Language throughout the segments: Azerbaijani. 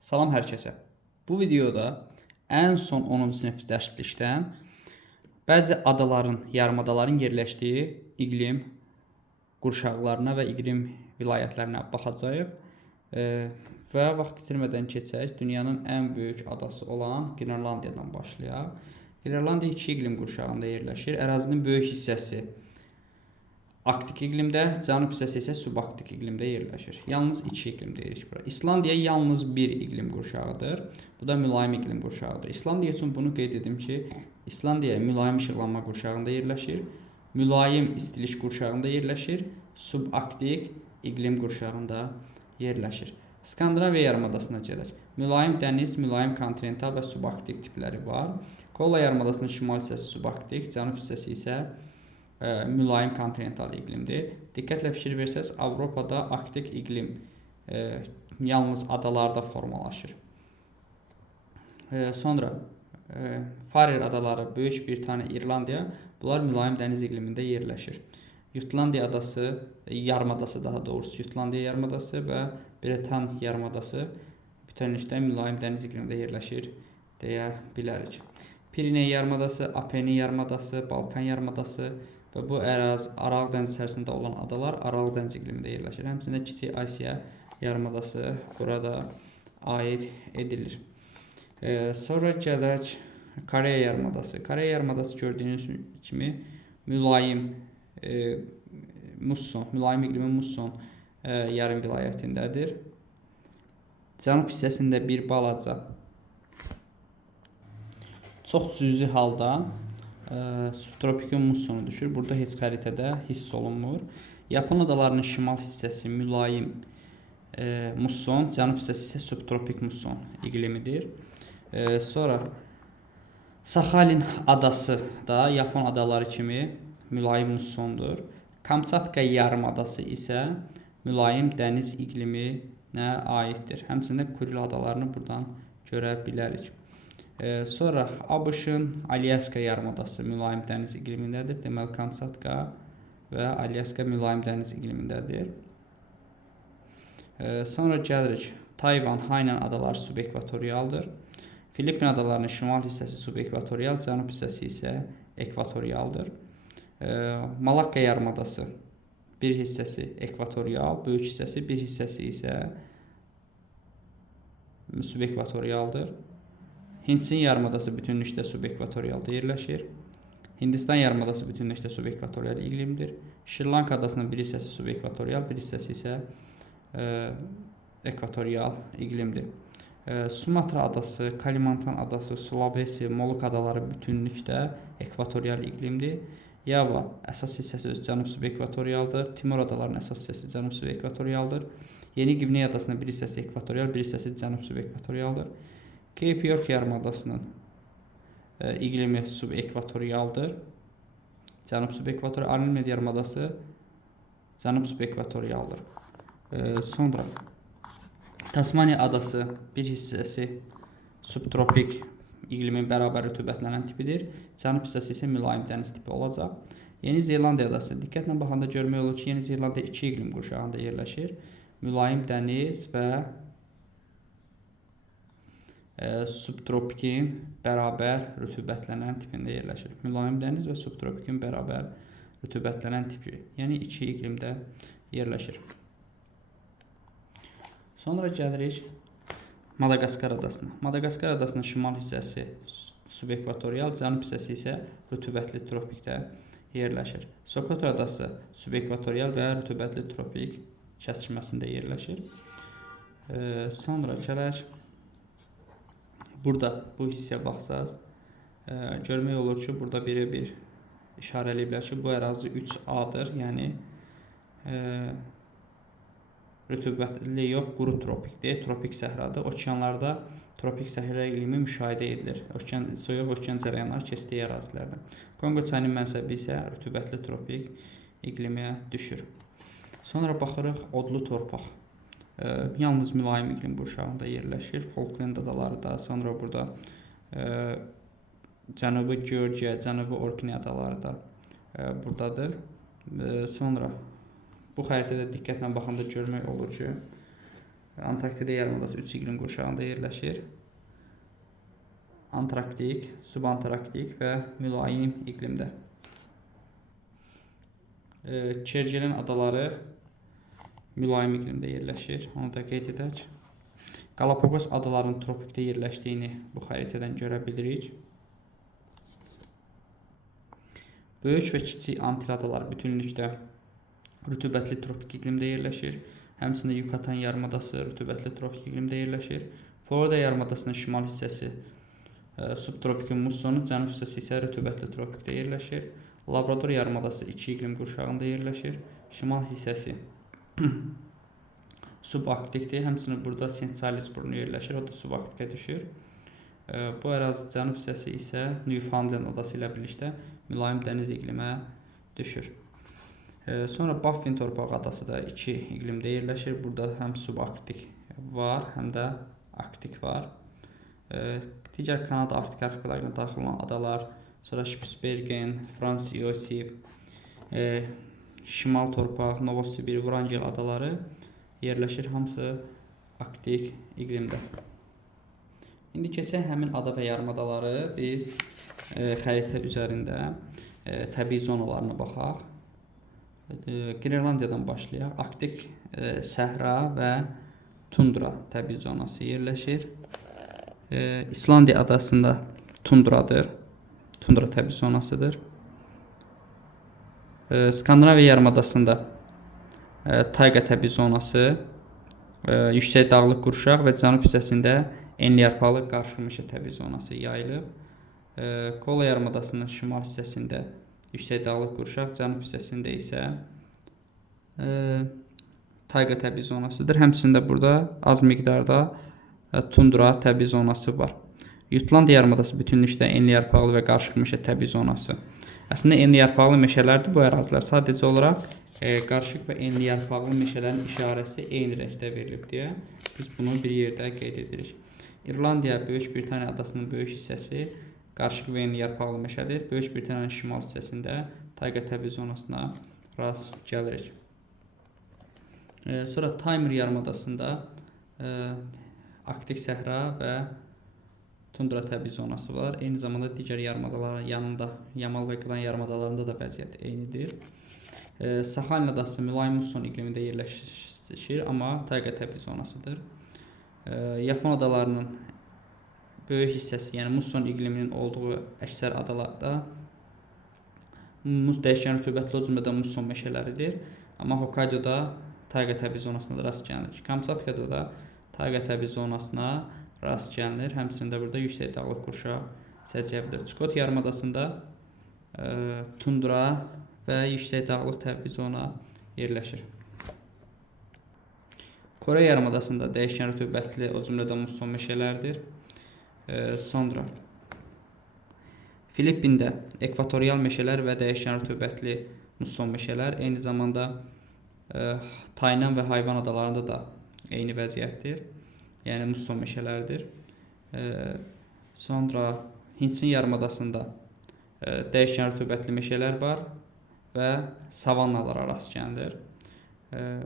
Salam hər kəsə. Bu videoda ən son 10-cu sinif dərslikdən bəzi adaların, yarımadaların yerləşdiyi iqlim qurşaqlarına və iqlim vilayətlərinə baxacağıq. Və vaxt itirmədən keçək, dünyanın ən böyük adası olan Qrenlandiyadan başlayaq. Qrenlandiya iki iqlim qurşağında yerləşir. Ərazinin böyük hissəsi arktik iqlimdə, cənub hissəsi isə subarktik iqlimdə yerləşir. Yalnız iki iqlim deyirik bura. İslandiya yalnız bir iqlim qurşağıdır. Bu da mülayim iqlim qurşağıdır. İslandiya üçün bunu qeyd edim ki, İslandiya mülayim işıqlanma qurşağında yerləşir, mülayim istilik qurşağında yerləşir, subarktik iqlim qurşağında yerləşir. Skandinaviya yarımadasına gələk. Mülayim dəniz, mülayim kontinental və subarktik tipləri var. Kola yarımadasının şimal hissəsi subarktik, cənub hissəsi isə mülayim kontinental iqlimdir. Diqqətlə fikir versəz, Avropada arktik iqlim yalnız adalarda formalaşır. Sonra Farer adaları, Böyük Britaniya, İrlandiya, bunlar mülayim dəniz iqlimində yerləşir. Jutlandiya adası, yarımadası daha doğrusu, Jutlandiya yarımadası və Bretan yarımadası bütünlükdə mülayim dəniz iqlimində yerləşir deyə bilərik. Piriney yarımadası, Apeni yarımadası, Balkan yarımadası və bu ərazi Aralıq dəniz içərisində olan adalar Aralıq dəniz iqlimində yerləşir. Həmçinin Kiçik Asiya yarımadası burada aid edilir. Sonra gələk Koreya yarımadası. Koreya yarımadası gördüyünüz kimi mülayim musson, mülayim iqlimin musson yarım vilayətindədir. Cənub hissəsində bir balaca çox cüzi halda subtropikin mussonu düşür. Burada heç xəritədə hiss olunmur. Yapon adalarının şimal hissəsi mülayim musson, cənub hissəsi isə subtropik musson iqlimidir. Sonra Sakhalin adası da Yapon adaları kimi mülayim mussondur. Kamçatka yarımadası isə mülayim dəniz iqliminə aiddir. Həmçinin Kuril adalarını buradan görə bilərik. Sonra ABŞ-ın Alyaska yarımadası mülayim dəniz iqlimindədir. Deməli, Kamçatka və Alyaska mülayim dəniz iqlimindədir. Sonra gəlirik. Tayvan, Hainan adaları subekvatorialdır. Filippin adalarının şimal hissəsi subekvatorial, cənub hissəsi isə ekvatorialdır. Malakka yarımadası bir hissəsi ekvatorial, böyük hissəsi, bir hissəsi isə subekvatorialdır. Hindçin yarımadası bütünlükdə subekvatorialda yerləşir. Hindistan yarımadası bütünlükdə subekvatorial iqlimdir. Şri-Lanka adasının bir hissəsi subekvatorial, bir hissəsi isə ekvatorial iqlimdir. Sumatra adası, Kalimantan adası, Sulawesi, Moluk adaları bütünlükdə ekvatorial iqlimdir. Yava əsas hissəsi öz cənub subekvatorialdır. Timor adalarının əsas hissəsi cənub subekvatorialdır. Yeni Qviney adasının bir hissəsi ekvatorial, bir hissəsi cənub subekvatorialdır. Cape York yarımadasının iqlimi subekvatorialdır. Cənub subekvatorial, Arnhem yarımadası cənub subekvatorialdır. Sonra Tasmaniya adası bir hissəsi subtropik iqlimin bərabər rütubətlənən tipidir. Cənub hissəsi isə mülayim dəniz tipi olacaq. Yeni Zelandiya adası. Diqqətlə baxanda görmək olur ki, Yeni Zelandiya iki iqlim qurşağında yerləşir. Mülayim dəniz və subtropikin bərabər rütubətlənən tipində yerləşir. Mülayim dəniz və subtropikin bərabər rütubətlənən tipi. Yəni iki iqlimdə yerləşir. Sonra gəlirik Madagaskar adasına. Madagaskar adasının şimal hissəsi subekvatorial, cənub hissəsi isə rütubətli tropikdə yerləşir. Sokotra adası subekvatorial və rütubətli tropik kəsişməsində yerləşir. Sonra gələk burada bu hissəyə baxsaz, görmək olur ki, burada bir işarələyiblər ki, bu ərazi 3A-dır, yəni rütubətli yox, quru tropikdir, tropik səhradır. Okeanlarda tropik səhra iqlimi müşahidə edilir. Soyuq okean cərəyanları keçdiyi ərazilərdə. Konqo çayının mənsəbi isə rütubətli tropik iqlimə düşür. Sonra baxırıq odlu torpaq. Yalnız mülayim iqlim qurşağında yerləşir. Falkland adaları da, sonra burada Cənubi Georgiya, Cənubi Orkney adaları da buradadır. Sonra bu xəritədə diqqətlə baxanda görmək olur ki, Antarktida yarımadası 3 iqlim qurşağında yerləşir. Antarktik, subantarktik və mülayim iqlimdə. Çerçelin adaları mülayim iqlimdə yerləşir. Onu da qeyd edək. Galapagos adalarının tropikdə yerləşdiyini bu xəritədən görə bilirik. Böyük və kiçik Antil adaları bütünlükdə rütubətli tropik iqlimdə yerləşir. Həmçinin Yucatan yarımadası rütubətli tropik iqlimdə yerləşir. Florida yarımadasının şimal hissəsi subtropik mussonun, cənub hissəsi isə rütubətli tropikdə yerləşir. Labrador yarımadası 2 iqlim qurşağında yerləşir. Şimal hissəsi subarktikdir. Həmçinin burada St. Charles burnu yerləşir. O da subarktikə düşür. Bu ərazi cənub hissəsi isə Newfoundland adası ilə birlikdə mülayim dəniz iqlimə düşür. Sonra Baffin torpaq adası da 2 iqlimdə yerləşir. Burada həm subarktik var, həm də arktik var. Digər Kanada Arktik arxipelagına daxil olan adalar, sonra Spitsbergen, Franz Yosef, Şimal torpaq, Novosibir, Vrangel adaları yerləşir. Hamısı arktik iqlimdə. İndi keçək həmin ada və yarımadaları biz xəritə üzərində təbii zonalarına baxaq. Grenlandiyadan başlayaq. Arktik səhra və tundra təbii zonası yerləşir. İslandiya adasında tundradır. Tundra təbii zonasıdır. Skandinaviya yarımadasında tayqa təbii zonası, yüksək dağlıq qurşaq və cənub hissəsində enliyarpaqlı qarışıq meşə təbii zonası yayılıb. Kola yarımadasının şimal hissəsində yüksək dağlıq qurşaq, cənub hissəsində isə tayqa təbii zonasıdır. Həmçində burada az miqdarda tundra təbii zonası var. Jutlandiya yarımadası bütünlükdə enliyarpaqlı və qarışıq meşə təbii zonası. Əslində enliyarpaqlı meşələrdir bu ərazilər. Sadəcə olaraq qarışıq və enliyarpaqlı meşələrin işarəsi eyni rəngdə verilib deyə biz bunu bir yerdə qeyd edirik. İrlandiya, Böyük Britaniya adasının böyük hissəsi qarışıq və enliyarpaqlı meşədir. Böyük Britaniyanın şimal hissəsində tayqa təbii zonasına rast gəlirik. Sonra Taymır yarımadasında Arktik səhra və tundra təbii zonası var. Eyni zamanda digər yarımadaların yanında, Yamal və Qılan yarımadalarında da vəziyyət eynidir. Saxalin adası mülayim musson iqlimində yerləşir, amma tayqa təbii zonasıdır. Yapon adalarının böyük hissəsi, yəni musson iqliminin olduğu əksər adalarda dəyişkən rütubətli o cümlədən musson meşələridir. Amma Hokkaidoda tayqa təbii zonasına da rast gəlinir. Kamçatkada da tayqa təbii zonasına rast gəlinir. Həmçində burada yüksək dağlıq qurşaq səciyyəvidir. Çukot yarımadasında tundra və yüksək dağlıq təbii zona yerləşir. Kore yarımadasında dəyişkən rütubətli o cümlədən musson meşələrdir. Sonra Filippində ekvatorial meşələr və dəyişkən rütubətli musson meşələr, eyni zamanda Taynan və Hayvan adalarında da eyni vəziyyətdir. Yəni musson meşələrdir. Sonra Hindçin yarımadasında dəyişkən rütubətli meşələr var və savannalara rast gəlinir.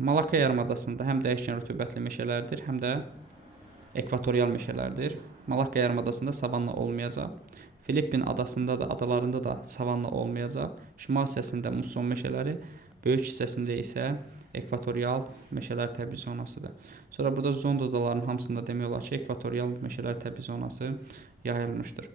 Malakka yarımadasında həm dəyişkən rütubətli meşələrdir, həm də ekvatorial meşələrdir. Malakka yarımadasında savanna olmayacaq. Filippin adasında da, adalarında da savanna olmayacaq. Şimal hissəsində musson meşələri, böyük hissəsində isə ekvatorial meşələr təbii zonasıdır. Sonra burada Zondo adalarının hamısında demək olar ki, ekvatorial meşələr təbii zonası yayılmışdır.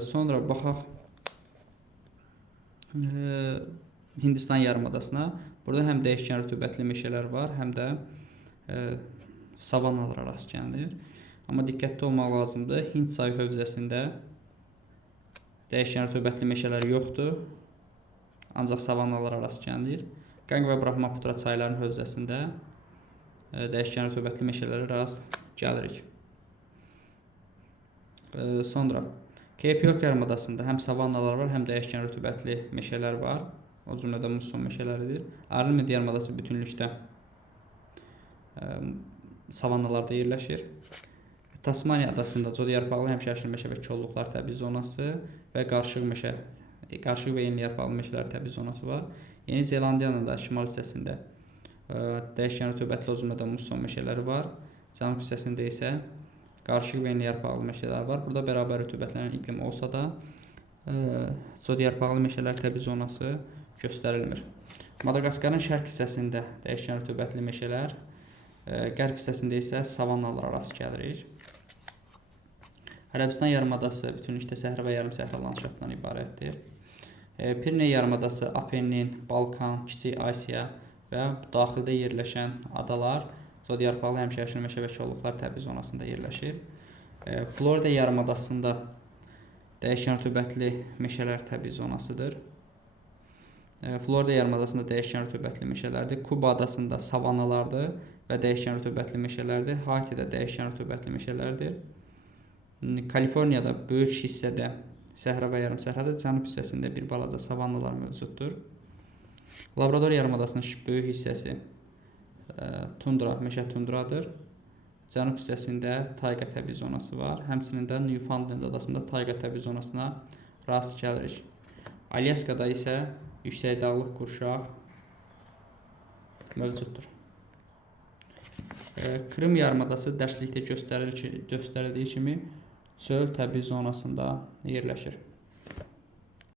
Sonra baxaq Hindistan yarımadasına. Burada həm dəyişkən rütubətli meşələr var, həm də savannalara rast gəlinir. Amma diqqətli olmaq lazımdır. Hind çayı hövzəsində dəyişkən rütubətli meşələr yoxdur, ancaq savannalara rast gəlinir. Qanga və Brahmaputra çaylarının hövzəsində dəyişkən rütubətli meşələrə rast gəlirik. Sonra Cape York yarımadasında həm savannalar var, həm dəyişkən rütubətli meşələr var. O cümlədən musson meşələridir. Aralmid yarımadası bütünlükdə savannalarda yerləşir. Tasmaniya adasında codyarpaqlı həmişəyaşıl meşə və kolluqlar təbii zonası və qarışıq və enliyarpaqlı meşələr təbii zonası var. Yeni Zelandiyanın da şimal hissəsində dəyişkən rütubətli uzunluqda musson meşələri var. Cənub hissəsində isə qarışıq və enliyarpaqlı meşələr var. Burada bərabər rütubətlərin iqlimi olsa da, çoxyarpaqlı meşələr təbii zonası göstərilmir. Madaqaskarın şərq hissəsində dəyişkən rütubətli meşələr, qərb hissəsində isə savannalara rast gəlirik. Ərəbistan yarımadası bütünlükdə səhra və yarımsəhra landşaftından ibarətdir. Pirene yarımadası Apennin, Balkan, Kiçik Asiya və daxildə yerləşən adalar çoxyarpaqlı həmişəyaşıl meşə və kolluqlar təbii zonasında yerləşir. Florida yarımadasında dəyişkən rütubətli meşələr təbii zonasıdır. Florida yarımadasında dəyişkən rütubətli meşələrdir. Kuba adasında savannalardır və dəyişkən rütubətli meşələrdir. Haitidə dəyişkən rütubətli meşələrdir. Kaliforniyada böyük hissədə səhra və yarımsəhrada, cənub hissəsində bir balaca savannalar mövcuddur. Labrador yarımadasının böyük hissəsi tundra, meşə tundradır. Cənub hissəsində tayqa təbii zonası var. Həmçinin də Newfoundland adasında tayqa təbii zonasına rast gəlirik. Alyaskada isə yüksək dağlıq qurşaq mövcuddur. Krım yarımadası dərslikdə göstərildiyi kimi çöl təbii zonasında yerləşir.